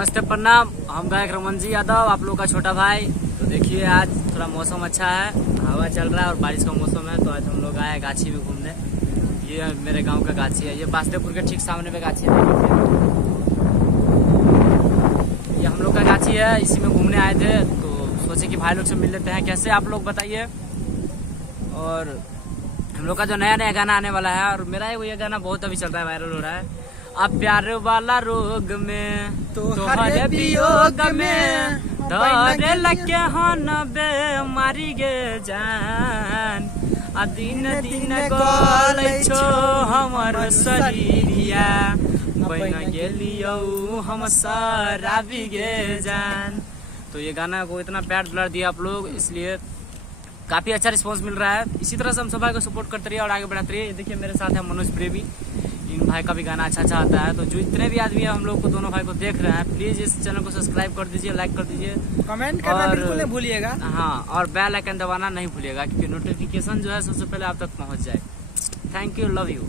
नमस्ते प्रणाम। हम गायक रमन जी यादव, आप लोग का छोटा भाई। तो देखिए आज थोड़ा मौसम अच्छा है, हवा चल रहा है और बारिश का मौसम है। तो आज हम लोग आए गाछी में घूमने। ये मेरे गांव का गाछी है, ये बास्तेपुर के ठीक सामने पे गाछी है। ये हम लोग का गाछी है, इसी में घूमने आए थे। तो सोचे कि भाई लोग से मिल लेते हैं। कैसे आप लोग बताइए। और हम लोग का जो नया नया गाना आने वाला है, और मेरा ये गाना बहुत अभी चल रहा है, वायरल हो रहा है। अब प्यार वाला रोग में तोहरे वियोग में धरे लगे हन बेमारी गे जान। आ दिन दिन गल छो हमर शरीरिया, बन गेलियो हम शराबी गे जान। तो ये गाना को इतना प्यार दुलार दिया आप लोग, इसलिए काफी अच्छा रिस्पांस मिल रहा है। इसी तरह से हम सब भाई को सपोर्ट करते रहिए और आगे बढ़ाते रहिए। देखिए मेरे साथ है मनोज प्रेमी, इन भाई का भी गाना अच्छा आता है। तो जो इतने भी आदमी है हम लोग को, दोनों भाई को देख रहे हैं, प्लीज इस चैनल को सब्सक्राइब कर दीजिए, लाइक कर दीजिए, कमेंट करना बिल्कुल नहीं भूलिएगा। हाँ, और बेल आइकन दबाना नहीं भूलिएगा, क्योंकि नोटिफिकेशन जो है सबसे पहले आप तक पहुंच जाए। Thank you, love you.